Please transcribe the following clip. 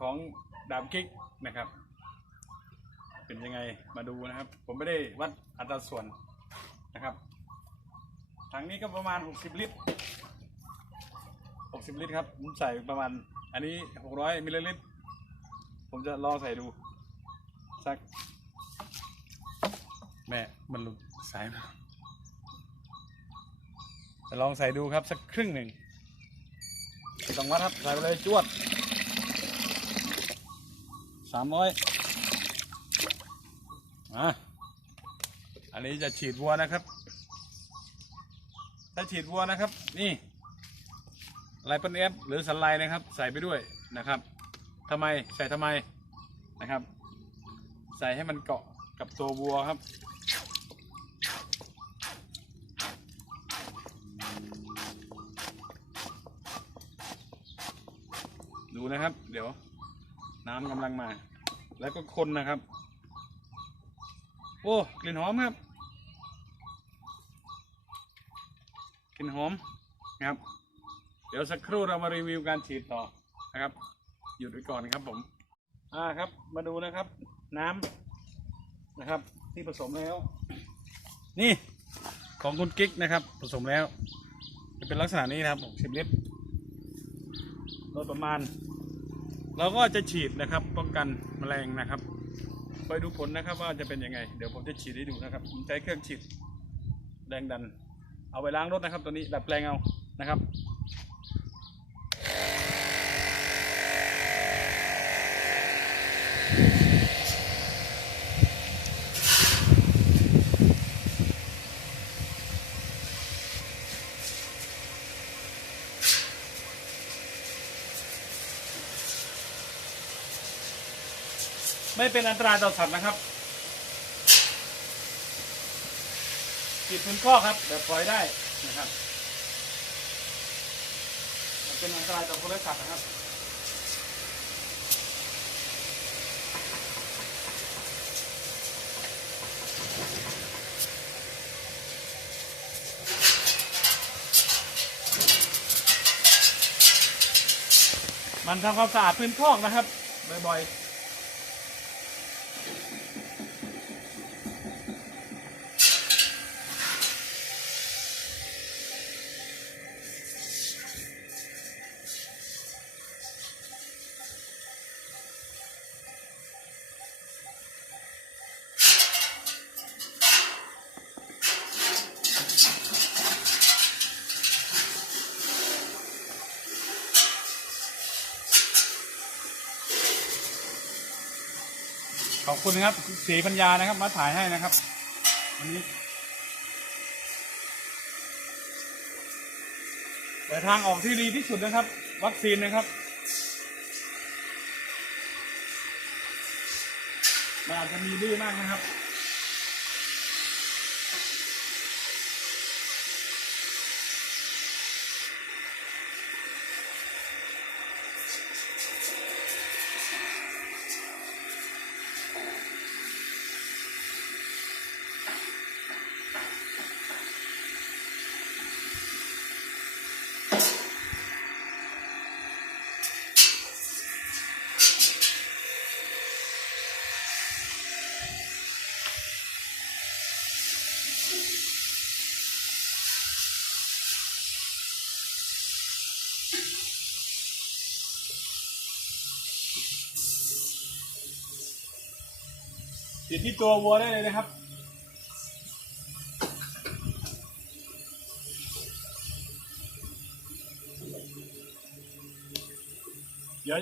ของดาบกิ๊กนะครับ เป็นยังไงมาดูนะครับ ผมไม่ได้วัดอัตราส่วนนะครับถังนี้ก็ประมาณ 60 ลิตร 60 ลิตรครับผมใส่ประมาณ อันนี้ 600มิลลิลิตร ผมจะลองใส่ดู สัก แม่มันหลุดสายมาจะลองใส่ดูครับสักครึ่งหนึ่งต้องวัดครับ ใส่ไปเลยจวด สามร้อยอะอันนี้จะฉีดวัวนะครับ ถ้าฉีดวัวนะครับ นี่ไลปอนเอฟหรือสันไลนะครับ ใส่ไปด้วยนะครับทำไมใส่ทำไมนะครับ ใส่ให้มันเกาะกับตัววัวครับดูนะครับ เดี๋ยว น้ำกำลังมา แล้วก็คนนะครับ โอ้กลิ่นหอมครับกลิ่นหอมนะครับ เดี๋ยวสักครู่เรามารีวิวการฉีดต่อนะครับ หยุดไว้ก่อนครับผมอ่าครับ มาดูนะครับ น้ำนะครับ ที่ผสมแล้ว นี่ของคุณกิ๊กนะครับ ผสมแล้ว จะเป็นลักษณะนี้นะครับ60ลิตรโดยประมาณ เราก็จะฉีดนะครับป้องกันแมลงนะครับคอยดูผลนะครับว่าจะเป็นยังไง เดี๋ยวผมจะฉีดให้ดูนะครับผมใช้เครื่องฉีดแรงดัน เอาไปล้างรถนะครับตัวนี้ดัดแปลงเอานะครับ ไม่เป็นอันตรายต่อสัตว์นะครับฉีดพื้นข้อครับแบบปล่อยได้นะครับเป็นอันตรายต่อคนและสัตว์นะครับมันทำความสะอาดพื้นคอกนะครับบ่อยๆ Thank you. ขอบคุณนะครับสีปัญญานะครับ มาถ่ายให้นะครับวันนี้เปิดทางออกที่ดีที่สุดนะครับ วัคซีนนะครับมันอาจจะมีดื้อมากนะครับ ติดที่ตัววัวได้เลยนะครับ